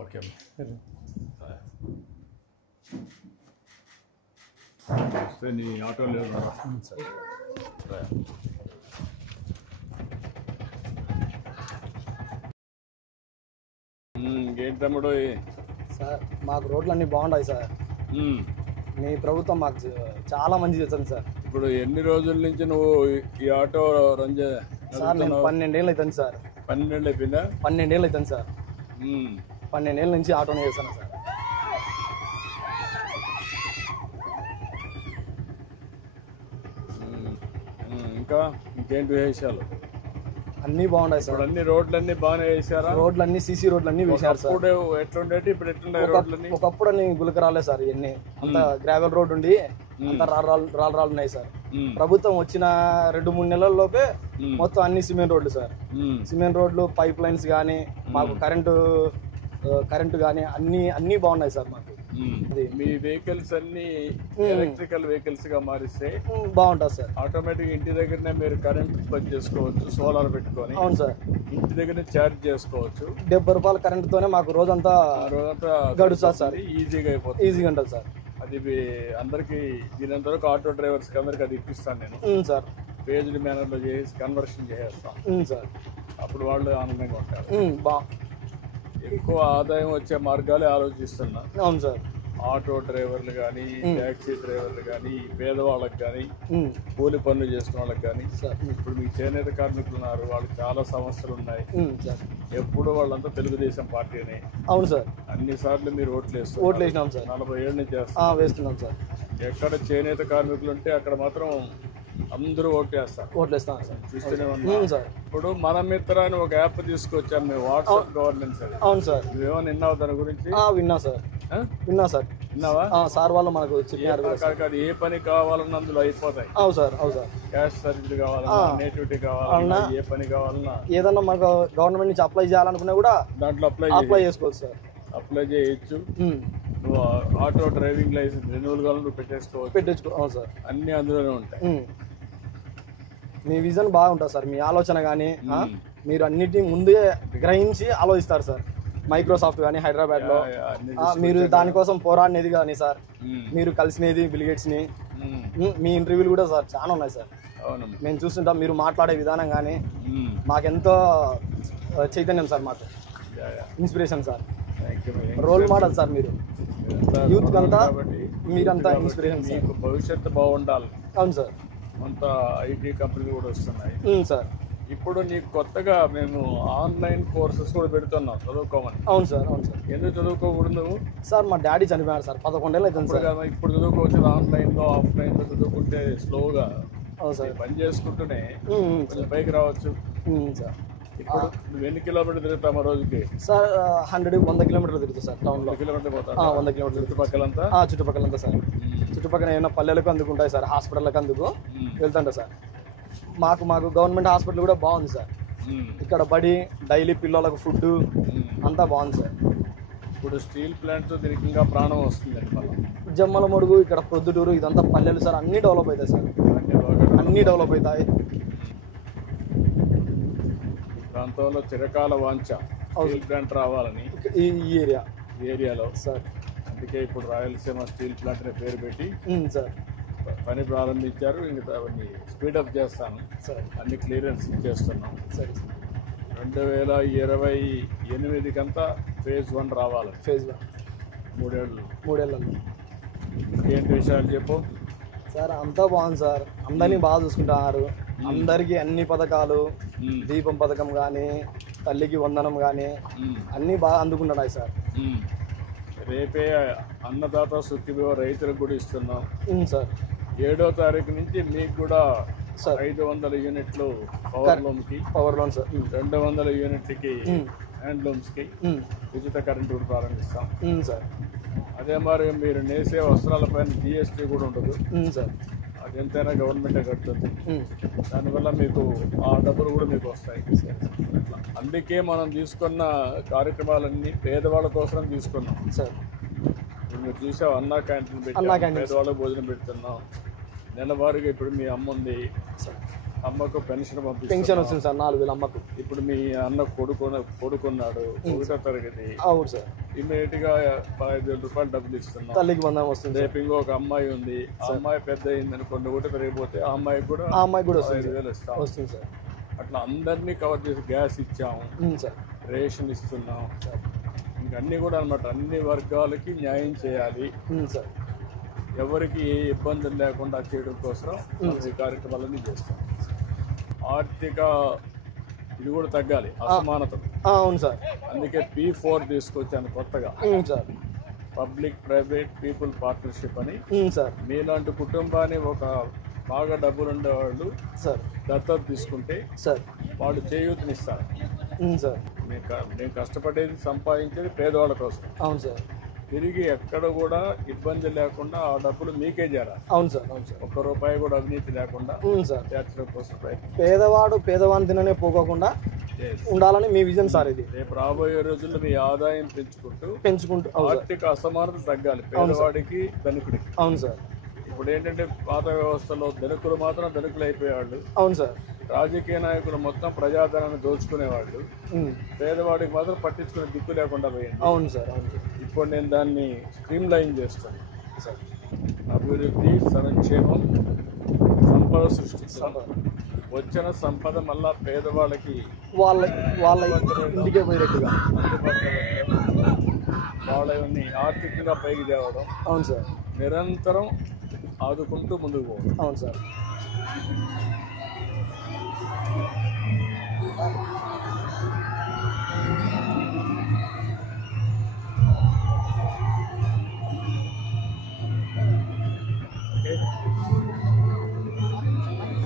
Okay వస్తే నీ ఆటోలో ఇంకేంటి తమ్ముడు సార్ మాకు రోడ్లు అన్నీ బాగుంటాయి సార్. మీ ప్రభుత్వం మాకు చాలా మంచి చేస్తుంది సార్. ఇప్పుడు ఎన్ని రోజుల నుంచి నువ్వు ఈ ఆటో రన్ సార్? నేను 12 ఏళ్ళు అవుతుంది సార్. 12 ఏళ్ళు అయిపోయిందా? 12 ఏళ్ళు అవుతుంది సార్. 12 ఏళ్ళ నుంచి ఆటోనే చేస్తాను సార్. ఇంకా ఇంకేంటి విశేషాలు? అన్నీ బాగుంటాయి సార్. అన్ని రోడ్లన్నీ బాగానే వేసారా? రోడ్లన్నీ సీసీ రోడ్లన్నీ వేసారు సార్. ఎట్లుండేది ఇప్పుడు ఎట్లున్నాయి రోడ్లన్నీ? ఒకప్పుడు అన్ని గులకరాలే సార్. ఇవన్నీ అంత గ్రావెల్ రోడ్ ఉండి అంత రాళ్ళు ఉన్నాయి సార్. ప్రభుత్వం వచ్చిన 2-3 నెలల్లోపే మొత్తం అన్ని సిమెంట్ రోడ్లు సార్. సిమెంట్ రోడ్లు, పైప్ లైన్స్ కానీ, మాకు కరెంటు కానీ అన్ని బాగున్నాయి సార్. మాకు మీ వెహికల్స్ అన్ని ఎలక్ట్రికల్ వెహికల్స్ గా మారిస్తే బాగుంటుంది సార్. ఆటోమేటిక్ ఇంటి దగ్గరనే మీరు కరెంట్ ఉత్పత్తి చేసుకోవచ్చు, సోలార్ పెట్టుకొని. అవును సార్. ఇంటి దగ్గర ఛార్జ్ చేసుకోవచ్చు. 70 రూపాయల కరెంట్ తోనే మాకు రోజంతా గడుస్తుంది సార్. ఈజీగా అయిపోతుంది. ఈజీగా ఉంటుంది సార్. అది అందరికి దీనంతవరకు ఆటో డ్రైవర్స్ కి అందరికి అది ఇప్పిస్తాను నేను సార్. పేజ్డ్ మేనర్ లో చేసి కన్వర్షన్ చేస్తాను సార్. అప్పుడు వాళ్ళు ఆనందంగా ఉంటారు. ఎక్కువ ఆదాయం వచ్చే మార్గాలే ఆలోచిస్తున్నా. అవును సార్. ఆటో డ్రైవర్లు కానీ, ట్యాక్సీ డ్రైవర్లు కానీ, పేదవాళ్ళకి కానీ, కూలి పనులు చేసిన వాళ్ళకి కానీ. ఇప్పుడు మీకు చేనేత కార్మికులు ఉన్నారు, వాళ్ళకి చాలా సమస్యలు ఉన్నాయి. ఎప్పుడు వాళ్ళంతా తెలుగుదేశం పార్టీనే. అవును సార్. అన్ని సార్లు మీరు ఓట్లు వేసినాం సార్. 40 ఏళ్ళ నుంచి వేస్తున్నాం సార్. ఎక్కడ చేనేత కార్మికులు ఉంటే అక్కడ మాత్రం అందరూ ఓట్లేస్తాం సార్. చూస్తూనే ఉన్నాం సార్. ఇప్పుడు మన మిత్ర అని ఒక యాప్ తీసుకొచ్చాం మేము, వాట్సాప్ గవర్నెన్స్. అవును సార్. నువ్వేమన్నా విన్నావు దాని గురించి? విన్నా సార్. విన్నావా సార్? వాళ్ళు మనకు చెప్పారు. అది ఏ పని కావాలన్నా అందులో అయిపోతాయి. అవును సార్. క్యాష్ సర్వీస్ కావాలన్నా, నేటివిటీ కావాలన్నా, ఏ పని కావాలన్నా, ఏదన్నా మాకు గవర్నమెంట్ నుంచి అప్లై చేయాలనుకున్నా కూడా దాంట్లో అప్లై చేసుకోవచ్చు సార్. అప్లై చేయొచ్చు. నువ్వు ఆటో డ్రైవింగ్ లైసెన్స్ రెన్యూవల్ కావాలని పెట్టేసుకోవచ్చు. అవును సార్. అన్ని అందులోనే ఉంటాయి. మీ విజన్ బాగుంటుంది సార్. మీ ఆలోచన కానీ మీరు అన్నిటిని ముందే గ్రహించి ఆలోచిస్తారు సార్. మైక్రోసాఫ్ట్ కానీ హైదరాబాద్ లో మీరు దానికోసం పోరాడినది కానీ సార్, మీరు కలిసినది బిల్ గేట్స్ ని. మీ ఇంటర్వ్యూలు కూడా సార్ చాలా ఉన్నాయి సార్. మేము చూస్తుంటాం. మీరు మాట్లాడే విధానం కానీ మాకెంతో చైతన్యం సార్. మాకు inspiration sir. Role model sir. మీరు యూత్ అంతా మీరంతా ఇన్స్పిరేషన్. భవిష్యత్తు బాగుండాలి. అవును సార్. అంతా ఐటీ కంపెనీలు కూడా వస్తున్నాయి సార్. ఇప్పుడు నీకు కొత్తగా మేము ఆన్లైన్ కోర్సెస్ కూడా పెడుతున్నాం చదువుకోమని. అవును సార్. ఎందుకు చదువుకోకూడదు సార్? మా డాడీ చనిపోయారు సార్. 11 ఏళ్ళు అవుతుంది సార్. ఇప్పుడు చదువుకోవచ్చు. ఆన్లైన్లో ఆఫ్లైన్లో చదువుకుంటే స్లోగా పని చేసుకుంటూనే కొంచెం పైకి రావచ్చు సార్. ఇప్పుడు నువ్వు ఎన్ని కిలోమీటర్లు తిరుగుతావు రోజుకి? సార్ 100 కిలోమీటర్లు తిరుగుతావు సార్. టౌన్లో 100 కిలోమీటర్లు పోతాను. 100 కిలోమీటర్లు చుట్టుపక్కలంతా సార్. చుట్టుపక్కల ఏమైనా పల్లెలకు అందుకుంటాయి సార్, హాస్పిటల్కి అందుకు వెళ్తుంటా సార్. మాకు గవర్నమెంట్ హాస్పిటల్ కూడా బాగుంది సార్. ఇక్కడ బడి, డైలీ పిల్లలకు ఫుడ్ అంతా బాగుంది సార్. ఇప్పుడు స్టీల్ ప్లాంట్ దీనికి ఇంకా ప్రాణం వస్తుంది. జమ్మల మడుగు, ఇక్కడ ప్రొద్దుటూరు, ఇదంతా పల్లెలు సార్. అన్ని డెవలప్ అవుతాయి సార్. అన్ని డెవలప్ అవుతాయి. ప్రాంతంలో చిరకాల వాంఛ స్టీల్ ప్లాంట్ రావాలని ఈ ఏరియాలో సార్. అందుకే ఇప్పుడు రాయలసీమ స్టీల్ ప్లాంట్ అనే పేరు పెట్టి సార్ పని ప్రారంభించారు. ఇంకా అవన్నీ స్పీడప్ చేస్తాను సార్. అన్ని క్లియరెన్స్ ఇచ్చేస్తున్నాం సార్. 2028 కంతా phase 1 రావాలి. phase 1 3 ఏళ్ళలో. ఏంటి విషయాలు చెప్పు సార్? అంతా బాగుంది సార్. అందరినీ బాగా చూసుకుంటున్నారు. అందరికీ అన్ని పథకాలు, దీపం పథకం కానీ, తల్లికి వందనం కానీ అన్నీ బాగా అందుకుంటున్నాయి సార్. రేపే అన్నదాత సుఖీభవ రైతులకు కూడా ఇస్తున్నాం సార్. 7వ తారీఖు నుంచి మీకు కూడా 500 యూనిట్లు పవర్ లోన్ సార్. 200 యూనిట్లకి హ్యాండ్లూమ్స్కి ఉచిత కరెంటు కూడా ప్రారంభిస్తాం సార్. అదే మరి మీరు నేసే వస్త్రాలపైన GST కూడా ఉండదు సార్. అది ఎంతైనా గవర్నమెంటే కడుతుంది. దానివల్ల మీకు ఆ డబ్బులు కూడా మీకు వస్తాయి. అందుకే మనం తీసుకున్న కార్యక్రమాలన్నీ పేదవాళ్ళ కోసం తీసుకున్నాం సార్. మీరు చూసావు, అన్నా క్యాంటీన్ పెట్టాం, పేదవాళ్ళకి భోజనం పెడుతున్నాం. నెలవారీగా ఇప్పుడు మీ అమ్మ ఉంది, అమ్మకు పెన్షన్ పంపిస్తాం. పెన్షన్ వస్తుంది సార్ 4,000 అమ్మకు. ఇప్పుడు మీ అన్న కొడుకున్నాడు 1వ తరగతి, అవును సార్, ఇమీడియట్ గా 15,000 రూపాయలు డబ్బులు ఇస్తున్నాం. తల్లికి బంధం వస్తుంది. రేపు ఇంకొక అమ్మాయి ఉంది, ఆ అమ్మాయి పెద్ద అయింది అనుకోండి, ఒకటి పెరిగిపోతే ఆ అమ్మాయికి కూడా 5,000 ఇస్తాం. వస్తుంది సార్. అట్లా అందరినీ కవర్ చేసి గ్యాస్ ఇచ్చాము సార్, రేషన్ ఇస్తున్నాం సార్. ఇంకా అన్ని కూడా అనమాట, అన్ని వర్గాలకి న్యాయం చేయాలి సార్. ఎవరికి ఏ ఇబ్బందులు లేకుండా చేయడం కోసం ఈ కార్యక్రమాలన్నీ చేస్తాం. ఆర్థిక ఇది కూడా తగ్గాలి, అసమానతలు. అవును సార్, అందుకే P4 తీసుకొచ్చాను కొత్తగా, sir, public private people partnership అని. సార్, మీలాంటి కుటుంబాన్ని ఒక బాగా డబ్బులు ఉండేవాళ్ళు సార్ దత్తత తీసుకుంటే సార్ వాళ్ళు చేయూతనిస్తారు సార్. నేను కష్టపడేది సంపాదించేది పేదవాళ్ళ కోసం. అవును సార్. తిరిగి ఎక్కడ కూడా ఇబ్బంది లేకుండా ఆ డబ్బులు మీకే చేరాలి. అవును సార్, అవును సార్. 1 రూపాయి కూడా అవినీతి లేకుండా సార్ చేర్చడం కోసం ప్రయత్నం. పేదవాడు పేదవాని తిననే పోకోకుండా ఉండాలని మీ విజన్ సార్ ఇది. రేపు రాబోయే రోజుల్లో మీ ఆదాయం పెంచుకుంటూ ఆర్థిక అసమానత తగ్గాలి పేదవాడికి ధనికుడికి. అవును సార్. ఇప్పుడు ఏంటంటే పాత వ్యవస్థలో ధనికులు మాత్రం ధనికులు అయిపోయేవాళ్ళు. అవును సార్. రాజకీయ నాయకులు మొత్తం ప్రజాధనాన్ని దోచుకునేవాళ్ళు, పేదవాడికి మాత్రం పట్టించుకునే దిక్కు లేకుండా పోయింది. అవును సార్, అవును. ఇప్పుడు నేను దాన్ని స్ట్రీమ్ లైన్ చేస్తాను సార్. అభివృద్ధి, సంక్షేమం, సంపద సృష్టిస్తాను. వచ్చిన సంపద మళ్ళా పేదవాళ్ళకి వాళ్ళ ఇంటికే పోయేట్టుగా వాళ్ళని ఆర్థికంగా పైకి తేవడం. అవును సార్. నిరంతరం ఆదుకుంటూ ముందుకు పోవడం. అవును సార్.